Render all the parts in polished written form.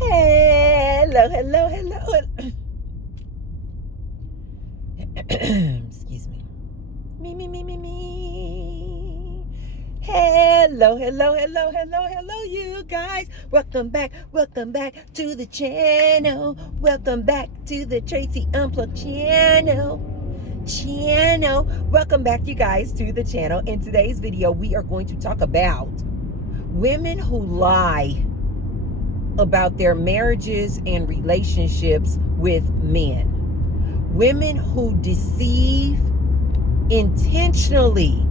Hello, hello, hello. Excuse me. Me. Hello, hello, hello, hello, hello, you guys. Welcome back to the channel. Welcome back to the Tracy Unplugged channel. Welcome back, you guys, to the channel. In today's video, we are going to talk about women who lie about their marriages and relationships with men. Women who deceive intentionally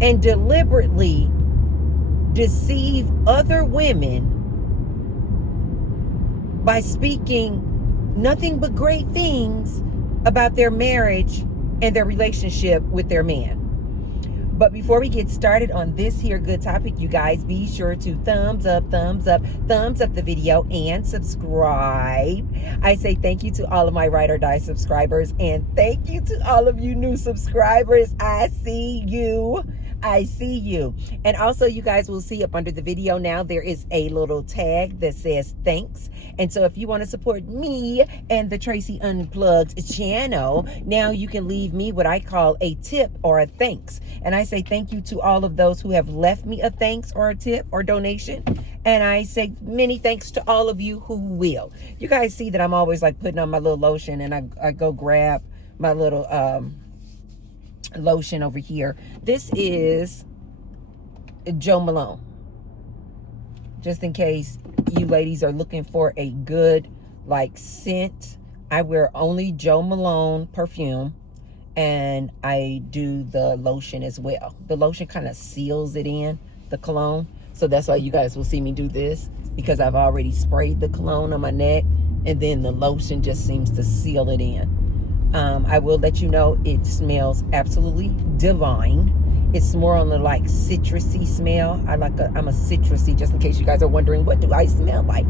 and deliberately deceive other women by speaking nothing but great things about their marriage and their relationship with their man. But before we get started on this here good topic, you guys, be sure to thumbs up the video and subscribe. I say thank you to all of my Ride or Die subscribers, and thank you to all of you new subscribers. I see you. And also, you guys will see up under the video now, there is a little tag that says thanks. And so if you want to support me and the Tracy Unplugged channel, now you can leave me what I call a tip or a thanks. And I say thank you to all of those who have left me a thanks or a tip or donation. And I say many thanks to all of you who will. You guys see that I'm always like putting on my little lotion, and I go grab my little lotion over here. This is Jo Malone. Just in case you ladies are looking for a good like scent, I wear only Jo Malone perfume, and I do the lotion as well. The lotion kind of seals it in, the cologne. So that's why you guys will see me do this, because I've already sprayed the cologne on my neck, and then the lotion just seems to seal it in. I will let you know it smells absolutely divine. It's more on the like citrusy smell. I'm a citrusy, just in case you guys are wondering, what do I smell like?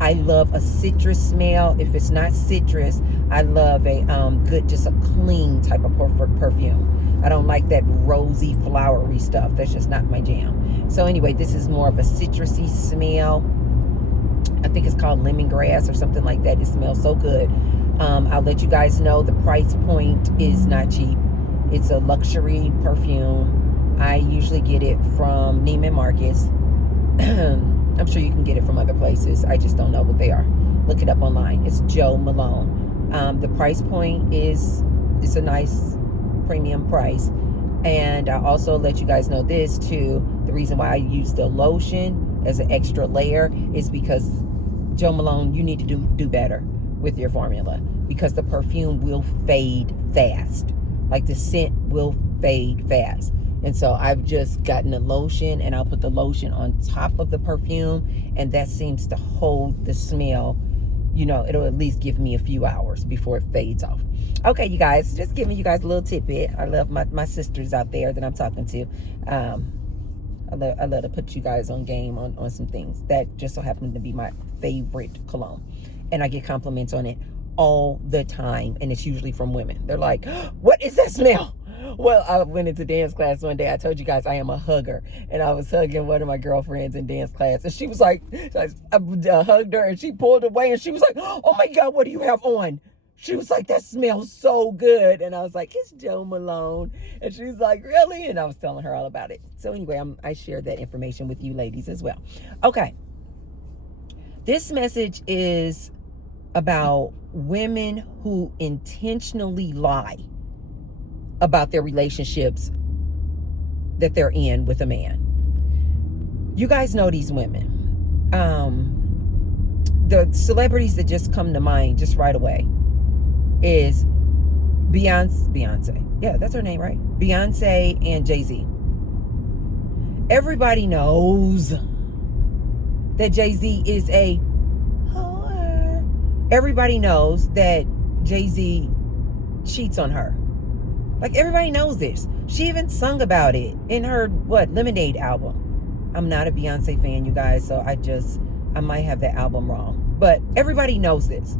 I love a citrus smell. If it's not citrus, I love a good, just a clean type of perfume. I don't like that rosy, flowery stuff. That's just not my jam. So anyway, this is more of a citrusy smell. I think it's called lemongrass or something like that. It smells so good. I'll let you guys know the price point is not cheap. It's a luxury perfume. I usually get it from Neiman Marcus. I'm sure you can get it from other places. I just don't know what they are. Look it up online. It's Jo Malone. The price point is, it's a nice premium price. And I'll also let you guys know this too. The reason why I use the lotion as an extra layer is because Jo Malone, you need to do better with your formula, because the perfume will fade fast. Like the scent will fade fast. And so I've just gotten a lotion, and I'll put the lotion on top of the perfume, and that seems to hold the smell. You know, it'll at least give me a few hours before it fades off. Okay, you guys, just giving you guys a little tidbit. I love my sisters out there that I'm talking to. I love to put you guys on game on some things. That just so happens to be my favorite cologne. And I get compliments on it all the time, and it's usually from women. They're like, what is that smell? Well, I went into dance class one day. I told you guys I am a hugger, and I was hugging one of my girlfriends in dance class, and she was like, I hugged her, and she pulled away, and she was like, oh my God, what do you have on? She was like, that smells so good. And I was like, it's Jo Malone. And she was like, really? And I was telling her all about it. So anyway, I shared that information with you ladies as well. Okay. This message is about women who intentionally lie about their relationships that they're in with a man. You guys know these women. The celebrities that just come to mind just right away is Beyonce. Yeah, that's her name, right? Beyonce and Jay-Z. Everybody knows that Jay-Z is a whore. Everybody knows that Jay-Z cheats on her. Like, everybody knows this. She even sung about it in her, Lemonade album. I'm not a Beyonce fan, you guys, so I might have that album wrong. But everybody knows this.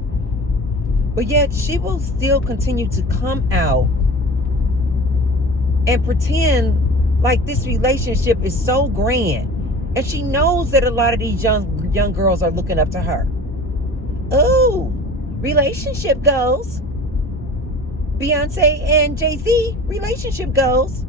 But yet, she will still continue to come out and pretend like this relationship is so grand. And she knows that a lot of these young young girls are looking up to her. Ooh, relationship goals. Beyonce and Jay-Z, relationship goals.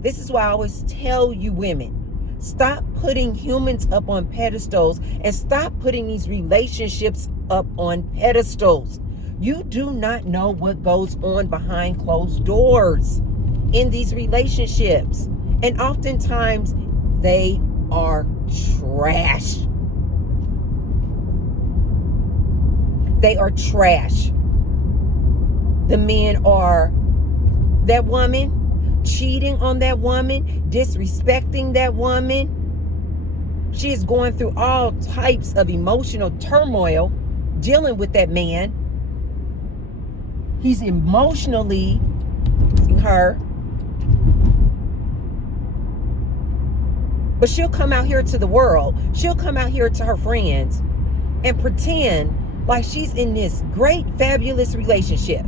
This is why I always tell you women, stop putting humans up on pedestals and stop putting these relationships up on pedestals. You do not know what goes on behind closed doors in these relationships. And oftentimes they are trash. They are trash. The men are that woman, cheating on that woman, disrespecting that woman. She is going through all types of emotional turmoil dealing with that man. He's emotionally her. But she'll come out here to the world. She'll come out here to her friends and pretend like she's in this great, fabulous relationship.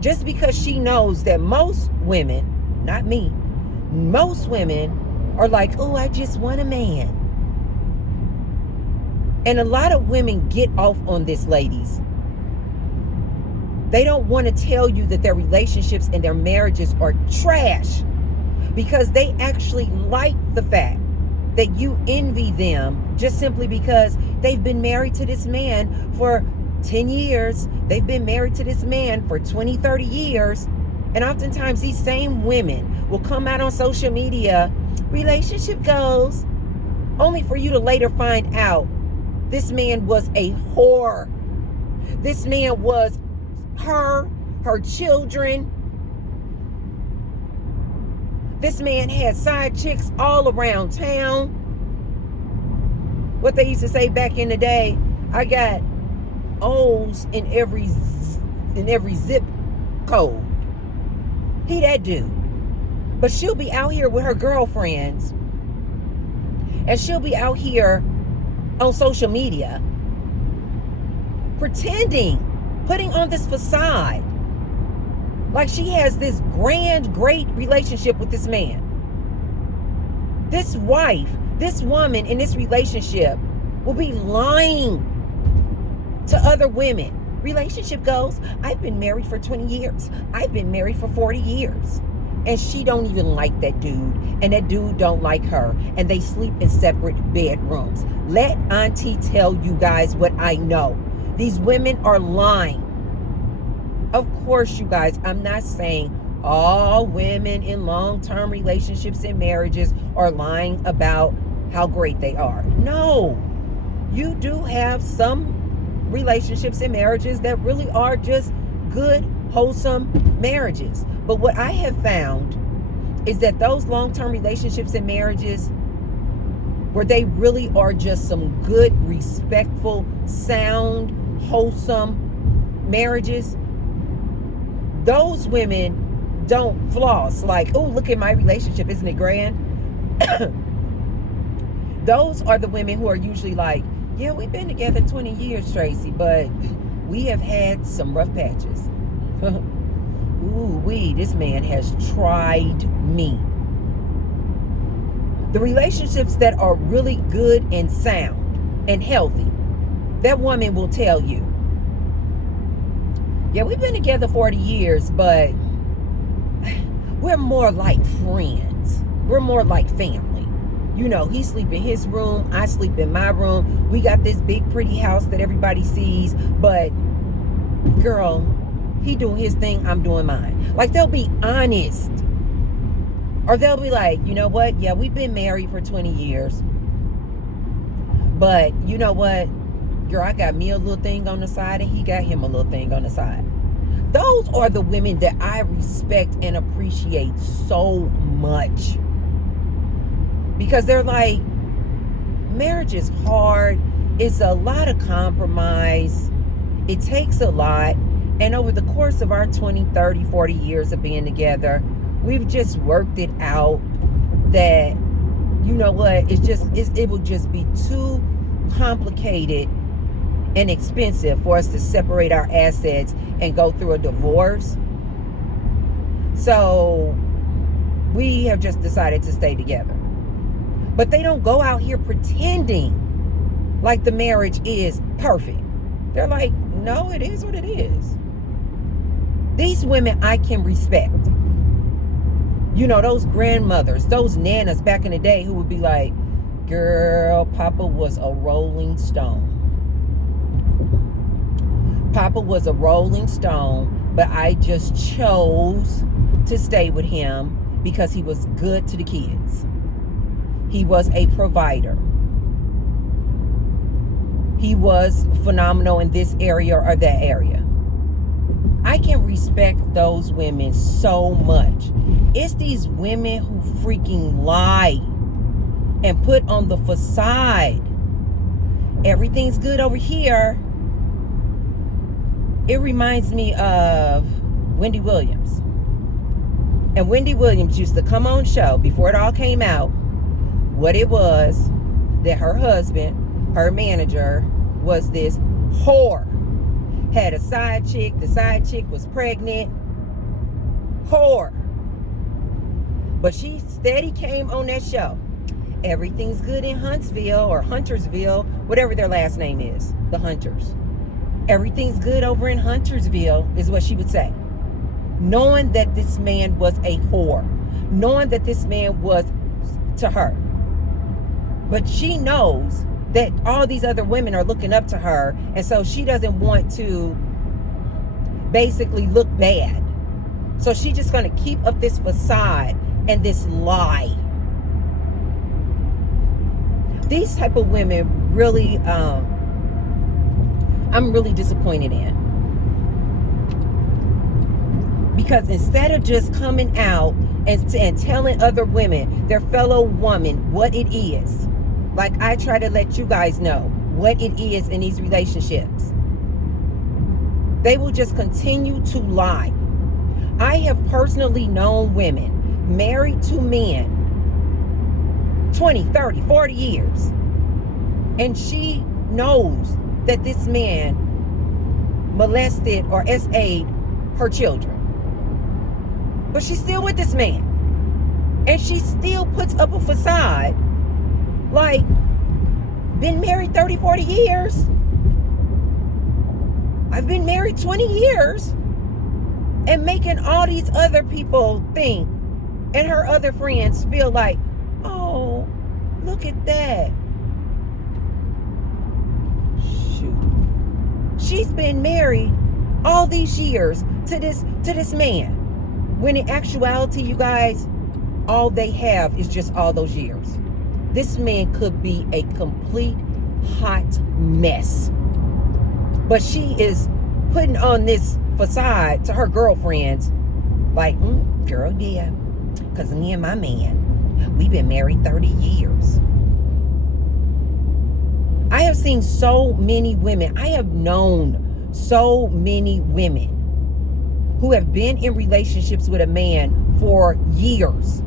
Just because she knows that most women, not me, most women are like, oh, I just want a man. And a lot of women get off on this, ladies. They don't want to tell you that their relationships and their marriages are trash because they actually like the fact that you envy them just simply because they've been married to this man for 10 years. They've been married to this man for 20, 30 years. And oftentimes these same women will come out on social media, relationship goals, only for you to later find out this man was a whore. This man was her children. This man had side chicks all around town. What they used to say back in the day, I got O's in every zip code. He that dude. But she'll be out here with her girlfriends, and she'll be out here on social media pretending, putting on this facade like she has this grand, great relationship with this man. This wife, this woman in this relationship will be lying to other women. Relationship goals, I've been married for 20 years. I've been married for 40 years. And she don't even like that dude. And that dude don't like her. And they sleep in separate bedrooms. Let Auntie tell you guys what I know. These women are lying. Of course, you guys, I'm not saying all women in long-term relationships and marriages are lying about how great they are. No. You do have some relationships and marriages that really are just good, wholesome marriages. But what I have found is that those long-term relationships and marriages where they really are just some good, respectful, sound, wholesome marriages, those women don't floss like, oh, look at my relationship, isn't it grand? Those are the women who are usually like, yeah, we've been together 20 years, Tracy, but we have had some rough patches. Ooh, this man has tried me. The relationships that are really good and sound and healthy, that woman will tell you, yeah, we've been together 40 years, but we're more like friends. We're more like family. You know, he sleep in his room, I sleep in my room. We got this big pretty house that everybody sees, but girl, he doing his thing, I'm doing mine. Like, they'll be honest. Or they'll be like, you know what? Yeah, we've been married for 20 years. But you know what? Girl, I got me a little thing on the side and he got him a little thing on the side. Those are the women that I respect and appreciate so much. Because they're like, marriage is hard. It's a lot of compromise. It takes a lot. And over the course of our 20, 30, 40 years of being together, we've just worked it out that, you know what, it will just be too complicated and expensive for us to separate our assets and go through a divorce. So we have just decided to stay together. But they don't go out here pretending like the marriage is perfect. They're like, no, it is what it is. These women I can respect. You know, those grandmothers, those nanas back in the day who would be like, girl, Papa was a rolling stone. Papa was a rolling stone, but I just chose to stay with him because he was good to the kids. He was a provider. He was phenomenal in this area or that area. I can respect those women so much. It's these women who freaking lie and put on the facade. Everything's good over here. It reminds me of Wendy Williams. And Wendy Williams used to come on show before it all came out. What it was that her husband, her manager, was this whore. Had a side chick. The side chick was pregnant. Whore. But she steady came on that show. Everything's good in Huntsville or Huntersville, whatever their last name is. The Hunters. Everything's good over in Huntersville is what she would say. Knowing that this man was a whore. Knowing that this man was to her. But she knows that all these other women are looking up to her, and so she doesn't want to basically look bad. So she's just going to keep up this facade and this lie. These type of women really, I'm really disappointed in. Because instead of just coming out and telling other women, their fellow woman, what it is, like I try to let you guys know what it is in these relationships, they will just continue to lie. I have personally known women married to men 20, 30, 40 years. And she knows that this man molested or SA'd her children. But she's still with this man. And she still puts up a facade like, been married 30, 40 years. I've been married 20 years. And making all these other people think and her other friends feel like, oh, look at that. Shoot. She's been married all these years to this man. When in actuality, you guys, all they have is just all those years. This man could be a complete hot mess. But she is putting on this facade to her girlfriends like, girl, yeah, because me and my man, we've been married 30 years. I have seen so many women, I have known so many women who have been in relationships with a man for years.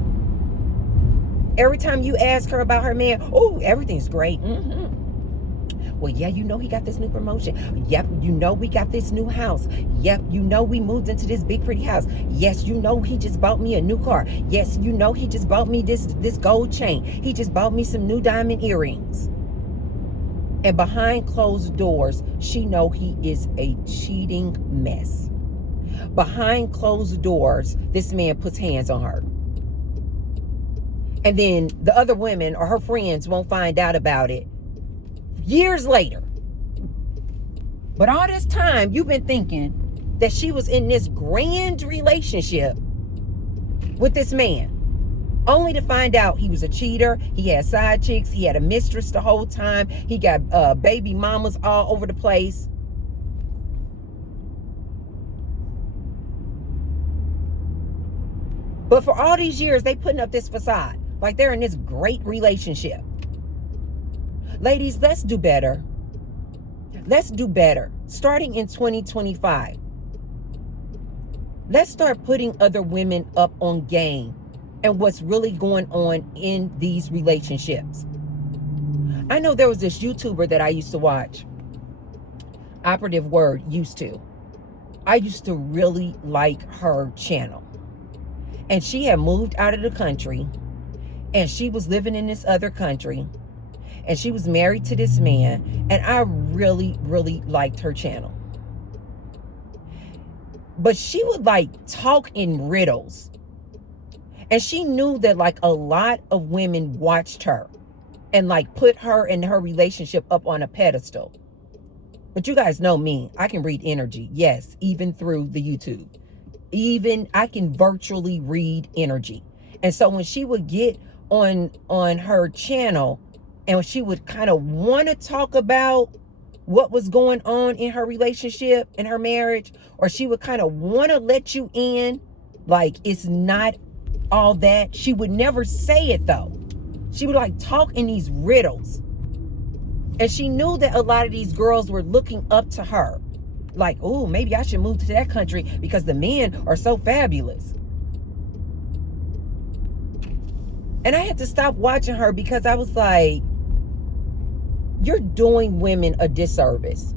Every time you ask her about her man, oh, everything's great. Well, yeah, you know he got this new promotion. Yep, you know we got this new house. Yep, you know we moved into this big pretty house. Yes, you know he just bought me a new car. Yes, you know he just bought me this gold chain. He just bought me some new diamond earrings. And behind closed doors, she know he is a cheating mess. Behind closed doors, this man puts hands on her. And then the other women or her friends won't find out about it years later. But all this time, you've been thinking that she was in this grand relationship with this man, only to find out he was a cheater. He had side chicks. He had a mistress the whole time. He got baby mamas all over the place. But for all these years, they putting up this facade like they're in this great relationship. Ladies, let's do better. Let's do better. Starting in 2025. Let's start putting other women up on game and what's really going on in these relationships. I know there was this YouTuber that I used to watch. Operative word, used to. I used to really like her channel. And she had moved out of the country. And she was living in this other country. and she was married to this man, and I really, really liked her channel. But she would like talk in riddles. And she knew that like a lot of women watched her and like put her and her relationship up on a pedestal. But you guys know me. I can read energy. Yes, even through the YouTube. Even I can virtually read energy. And so when she would get on her channel and she would kind of want to talk about what was going on in her relationship and her marriage, or she would kind of want to let you in like it's not all that, she would never say it though. She would like talk in these riddles. And she knew that a lot of these girls were looking up to her. Like, oh, maybe I should move to that country because the men are so fabulous. And I had to stop watching her because I was like, you're doing women a disservice.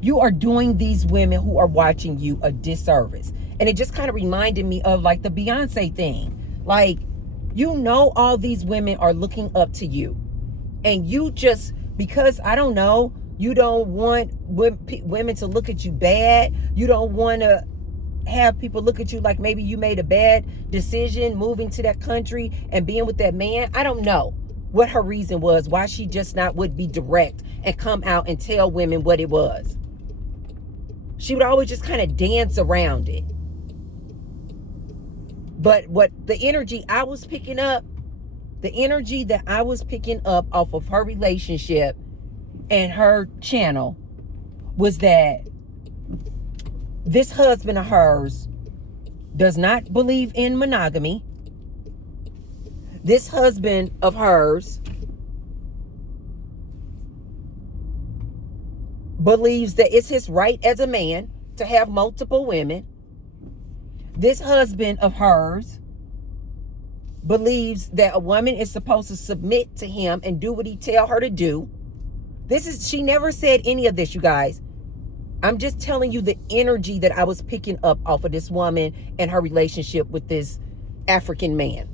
You are doing these women who are watching you a disservice. And it just kind of reminded me of like the Beyonce thing. Like, you know, all these women are looking up to you. And you just, because I don't know, you don't want women to look at you bad. You don't want to have people look at you like maybe you made a bad decision moving to that country and being with that man. I don't know what her reason was, why she just not would be direct and come out and tell women what it was. She would always just kind of dance around it. But what the energy I was picking up, the energy that I was picking up off of her relationship and her channel was that this husband of hers does not believe in monogamy. This husband of hers believes that it's his right as a man to have multiple women. This husband of hers believes that a woman is supposed to submit to him and do what he tell her to do. She never said any of this, you guys. I'm just telling you the energy that I was picking up off of this woman and her relationship with this African man.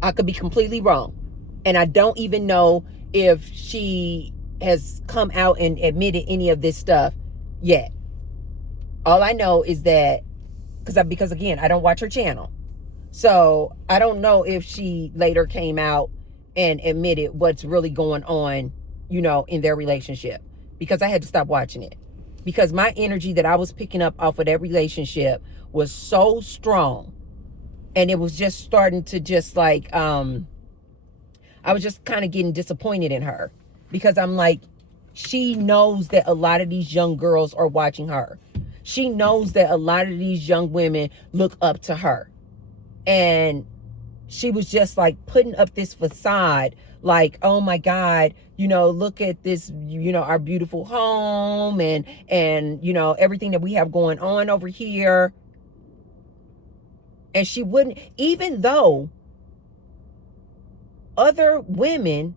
I could be completely wrong. And I don't even know if she has come out and admitted any of this stuff yet. All I know is that, because again, I don't watch her channel. So I don't know if she later came out and admitted what's really going on, you know, in their relationship. Because I had to stop watching it. Because my energy that I was picking up off of that relationship was so strong. And it was just starting to just like, I was just kind of getting disappointed in her. Because I'm like, she knows that a lot of these young girls are watching her. She knows that a lot of these young women look up to her. And she was just like putting up this facade like, oh my God, you know, look at this, you know, our beautiful home and, you know, everything that we have going on over here. And she wouldn't, even though other women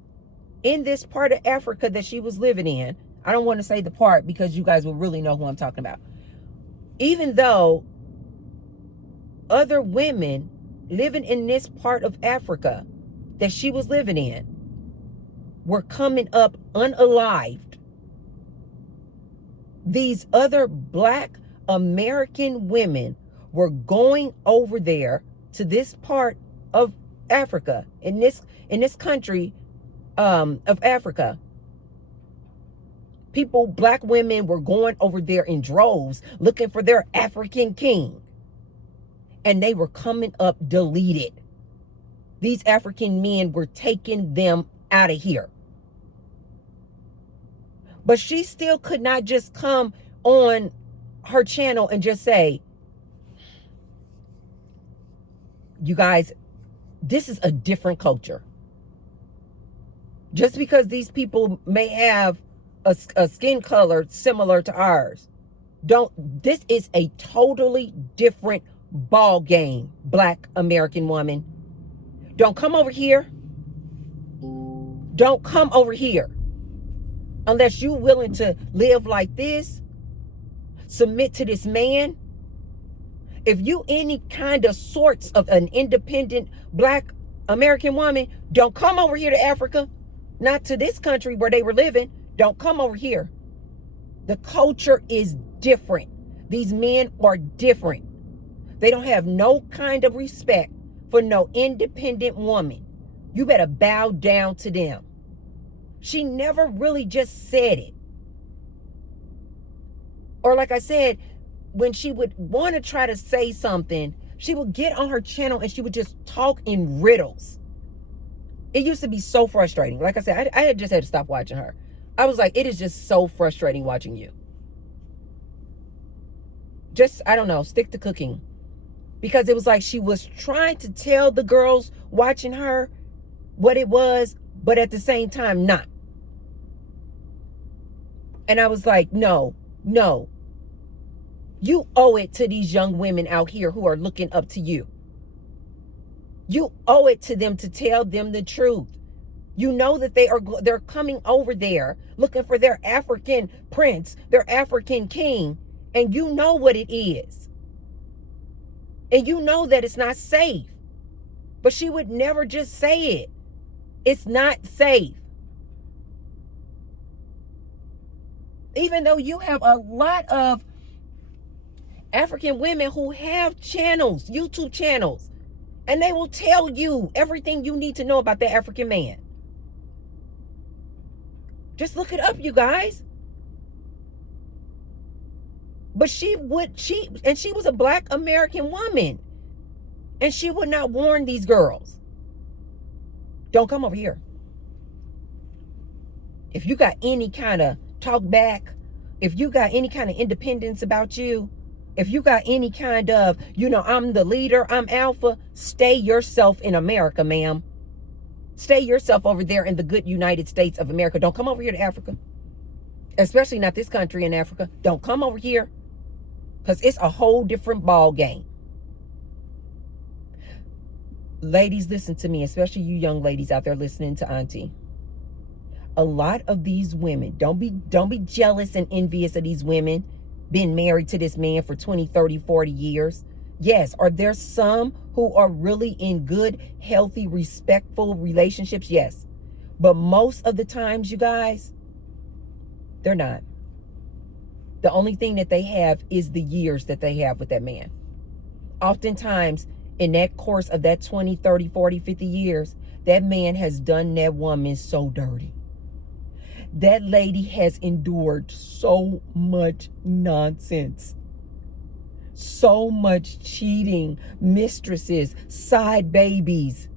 in this part of Africa that she was living in, I don't want to say the part because you guys will really know who I'm talking about. Even though other women living in this part of Africa that she was living in were coming up unalived, these other Black American women were going over there to this part of Africa, in this country of Africa. Black women were going over there in droves looking for their African king. And they were coming up deleted. These African men were taking them out of here. But she still could not just come on her channel and just say, you guys, this is a different culture. Just because these people may have a skin color similar to ours, this is a totally different ball game, Black American woman. Don't come over here. Don't come over here unless you're willing to live like this, submit to this man, If you any kind of sorts of an independent black American woman, don't come over here to Africa. Not to this country where they were living. Don't come over here. The culture is different. These men are different. They don't have no kind of respect for no independent woman. You better bow down to them. She never really just said it. Or like I said, when she would want to try to say something, she would get on her channel and she would just talk in riddles. It used to be so frustrating. Like I said, I had just had to stop watching her. I was like, it is just so frustrating watching you. Just, I don't know, stick to cooking. Because it was like she was trying to tell the girls watching her what it was, but at the same time, not. And I was like, no. You owe it to these young women out here who are looking up to you. You owe it to them to tell them the truth. You know that they're coming over there looking for their African prince, their African king, and you know what it is. And you know that it's not safe. But she would never just say it. It's not safe. Even though you have a lot of African women who have channels, YouTube channels, and they will tell you everything you need to know about the African man. Just look it up, you guys. But she was a black American woman. And she would not warn these girls. Don't come over here. If you got any kind of talk back, if you got any kind of independence about you, if you got any kind of, I'm the leader, I'm alpha, stay yourself in America, ma'am. Stay yourself over there in the good United States of America. Don't come over here to Africa. Especially not this country in Africa. Don't come over here. Because it's a whole different ball game. Ladies, listen to me, especially you young ladies out there listening to Auntie. A lot of these women, don't be jealous and envious of these women being married to this man for 20, 30, 40 years. Yes, are there some who are really in good, healthy, respectful relationships? Yes. But most of the times, you guys, they're not. The only thing that they have is the years that they have with that man. Oftentimes, in that course of that 20, 30, 40, 50 years, that man has done that woman so dirty. That lady has endured so much nonsense. So much cheating, mistresses, side babies,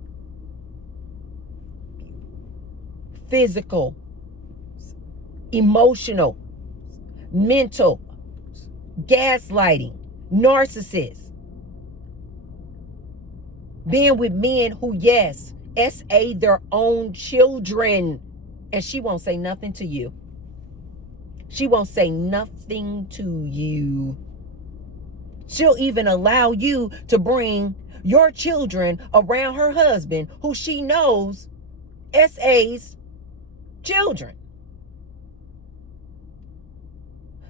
physical, emotional, mental, gaslighting, narcissists. Being with men who, yes, SA their own children. And she won't say nothing to you. She won't say nothing to you. She'll even allow you to bring your children around her husband, who she knows SA's children.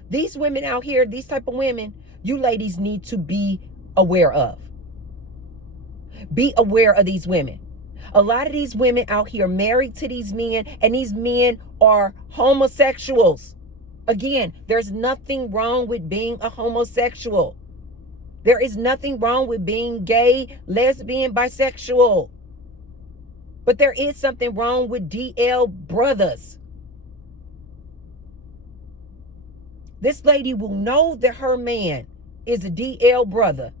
These women out here, these type of women, you ladies need to be aware of. Be aware of these women. A lot of these women out here married to these men, and these men are homosexuals. Again, there's nothing wrong with being a homosexual. There is nothing wrong with being gay, lesbian, bisexual. But there is something wrong with DL brothers. This lady will know that her man is a DL brother.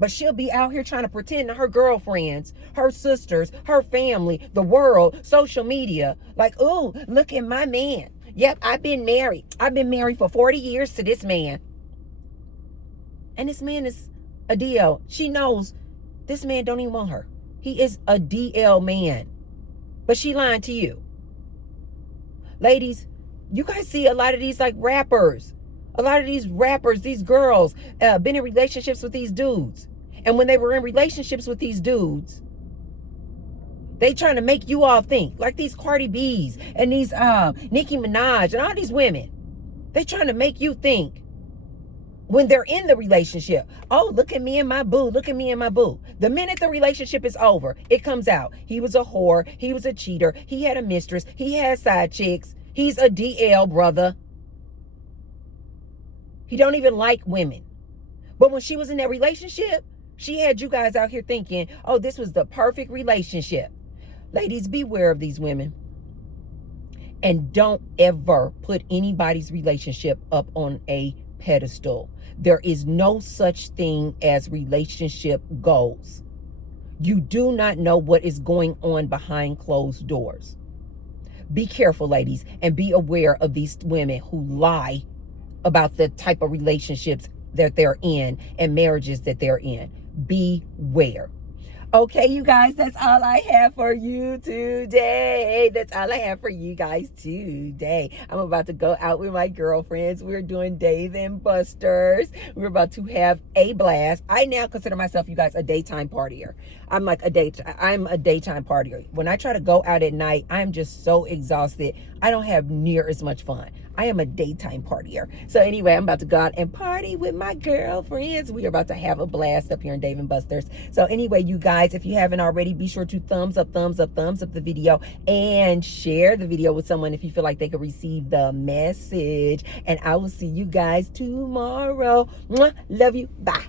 But she'll be out here trying to pretend to her girlfriends, her sisters, her family, the world, social media. Like, oh, look at my man. Yep, I've been married. I've been married for 40 years to this man. And this man is a DL. She knows this man don't even want her. He is a DL man. But she lying to you. Ladies, you guys see a lot of these like rappers. A lot of these rappers, these girls, been in relationships with these dudes. And when they were in relationships with these dudes, they trying to make you all think. Like these Cardi B's and these Nicki Minaj and all these women. They trying to make you think when they're in the relationship. Oh, look at me and my boo. Look at me and my boo. The minute the relationship is over, it comes out. He was a whore. He was a cheater. He had a mistress. He had side chicks. He's a DL brother. He don't even like women. But when she was in that relationship, she had you guys out here thinking, oh, this was the perfect relationship. Ladies, beware of these women. And don't ever put anybody's relationship up on a pedestal. There is no such thing as relationship goals. You do not know what is going on behind closed doors. Be careful, ladies, and be aware of these women who lie about the type of relationships that they're in and marriages that they're in. Beware. Okay, you guys, that's all I have for you today. That's all I have for you guys today. I'm about to go out with my girlfriends. We're doing Dave and Buster's. We're about to have a blast. I now consider myself, you guys, a daytime partier. I'm a daytime partier. When I try to go out at night, I'm just so exhausted. I don't have near as much fun. I am a daytime partier. So anyway, I'm about to go out and party with my girlfriends. We are about to have a blast up here in Dave and Buster's. So anyway, you guys, if you haven't already, be sure to thumbs up the video and share the video with someone if you feel like they could receive the message. And I will see you guys tomorrow. Mwah. Love you. Bye.